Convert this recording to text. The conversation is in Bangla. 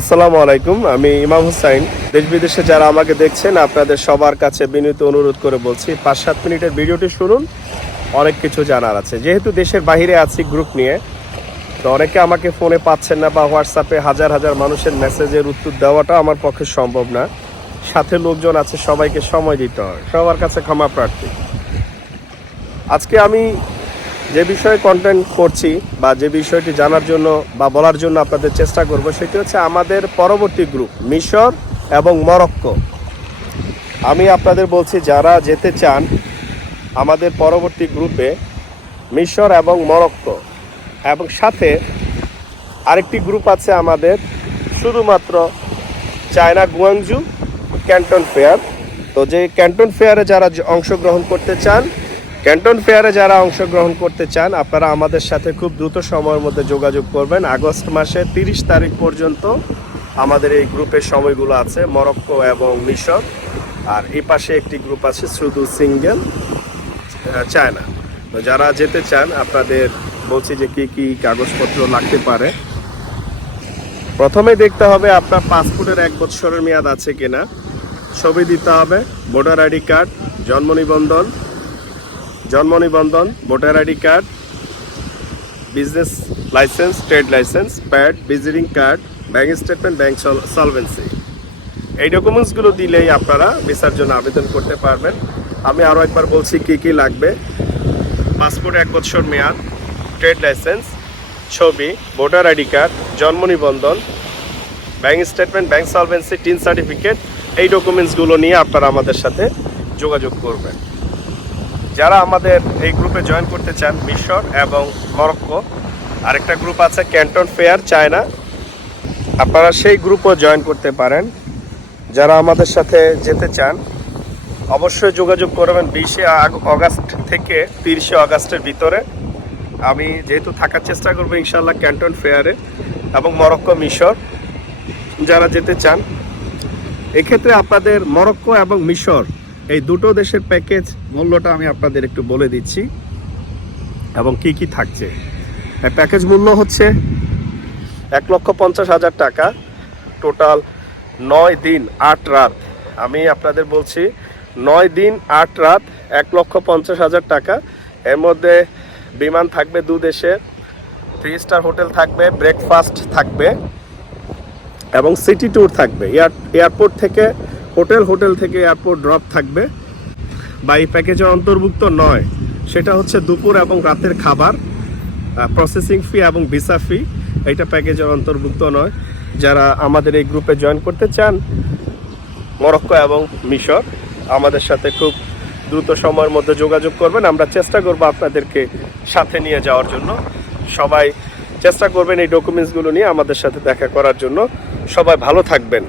আসসালামু আলাইকুম, আমি ইমাম হুসাইন। দেশ বিদেশে যারা আমাকে দেখছেন, আপনাদের সবার কাছে বিনীত অনুরোধ করে বলছি, পাঁচ সাত মিনিটের ভিডিওটি শুনুন, অনেক কিছু জানার আছে। যেহেতু দেশের বাইরে আছি গ্রুপ নিয়ে, তো অনেকে আমাকে ফোনে পাচ্ছেন না বা হোয়াটসঅ্যাপে হাজার হাজার মানুষের মেসেজের উত্তর দেওয়াটা আমার পক্ষে সম্ভব না। সাথে লোকজন আছে, সবাইকে সময় দিতে হয়। সবার কাছে ক্ষমা প্রার্থী। আজকে আমি যে বিষয়ে কন্টেন্ট করছি বা যে বিষয়টি জানার জন্য বা বলার জন্য আপনাদের চেষ্টা করব, সেটি হচ্ছে আমাদের পরবর্তী গ্রুপ মিশর এবং মরক্কো। আমি আপনাদের বলছি, যারা যেতে চান আমাদের পরবর্তী গ্রুপে মিশর এবং মরক্কো। এবং সাথে আরেকটি গ্রুপ আছে আমাদের, শুধুমাত্র চায়না গুয়াংজু ক্যান্টন ফেয়ার। তো যে ক্যান্টন ফেয়ারে যারা অংশগ্রহণ করতে চান ক্যান্টন ফেয়ারে যারা অংশগ্রহণ করতে চান, আপনারা আমাদের সাথে খুব দ্রুত সময়ের মধ্যে যোগাযোগ করবেন। আগস্ট মাসে তিরিশ তারিখ পর্যন্ত আমাদের এই গ্রুপের সময়গুলো আছে, মরক্কো এবং মিশর। আর এই পাশে একটি গ্রুপ আছে, শুধু সিঙ্গেল চায়না। তো যারা যেতে চান, আপনাদের বলছি যে কি কি কাগজপত্র লাগতে পারে। প্রথমে দেখতে হবে আপনার পাসপোর্টের এক বছরের মেয়াদ আছে কিনা। ছবি দিতে হবে, ভোটার আইডি কার্ড, জন্ম নিবন্ধন জন্ম নিবন্ধন, voter ID card, business licence, trade licence, pad, visiting card, bank statement bank solvency. এই ডকুমেন্টসগুলো দিলেই আপনারা ভিসার জন্য আবেদন করতে পারবেন। আমি আরও একবার বলছি কি কি লাগবে। পাসপোর্ট এক বছর মেয়াদ, ট্রেড লাইসেন্স, ছবি, ভোটার আইডি কার্ড, জন্ম নিবন্ধন bank statement bank solvency, TIN certificate, এই ডকুমেন্টসগুলো নিয়ে আপনারা আমাদের সাথে যোগাযোগ করবেন। যারা আমাদের এই গ্রুপে জয়েন করতে চান, মিশর এবং মরক্কো, আরেকটা গ্রুপ আছে ক্যান্টন ফেয়ার, চায়না। আপনারা সেই গ্রুপও জয়েন করতে পারেন। যারা আমাদের সাথে যেতে চান, অবশ্যই যোগাযোগ করবেন বিশে অগাস্ট থেকে তিরিশে অগাস্টের ভিতরে। আমি যেহেতু থাকার চেষ্টা করব ইনশাল্লাহ ক্যান্টন ফেয়ারে এবং মরক্কো, মিশর। যারা যেতে চান, এক্ষেত্রে আপনাদের মরক্কো এবং মিশর এই দুটো দেশের প্যাকেজ মূল্যটা আমি আপনাদের একটু বলে দিচ্ছি এবং কি কি থাকছে। প্যাকেজ মূল্য হচ্ছে এক লক্ষ পঞ্চাশ হাজার টাকা। টোটাল নয় দিন, আট রাত। আমি আপনাদের বলছি, নয় দিন, আট রাত, এক লক্ষ পঞ্চাশ হাজার টাকা। এর মধ্যে বিমান থাকবে দু দেশে থ্রি স্টার হোটেল থাকবে ব্রেকফাস্ট থাকবে, এবং সিটি ট্যুর থাকবে। এয়ার, এয়ারপোর্ট থেকে হোটেল হোটেল থেকে এয়ারপোর্ট ড্রপ থাকবে। বা এই প্যাকেজের অন্তর্ভুক্ত নয়। সেটা হচ্ছে দুপুর এবং রাতের খাবার প্রসেসিং ফি এবং ভিসা ফি এইটা প্যাকেজের অন্তর্ভুক্ত নয়। যারা আমাদের এই গ্রুপে জয়েন করতে চান, মরক্কো এবং মিশর, আমাদের সাথে খুব দ্রুত সময়ের মধ্যে যোগাযোগ করবেন। আমরা চেষ্টা করব আপনাদেরকে সাথে নিয়ে যাওয়ার জন্য। সবাই চেষ্টা করবেন এই ডকুমেন্টসগুলো নিয়ে আমাদের সাথে দেখা করার জন্য। সবাই ভালো থাকবেন।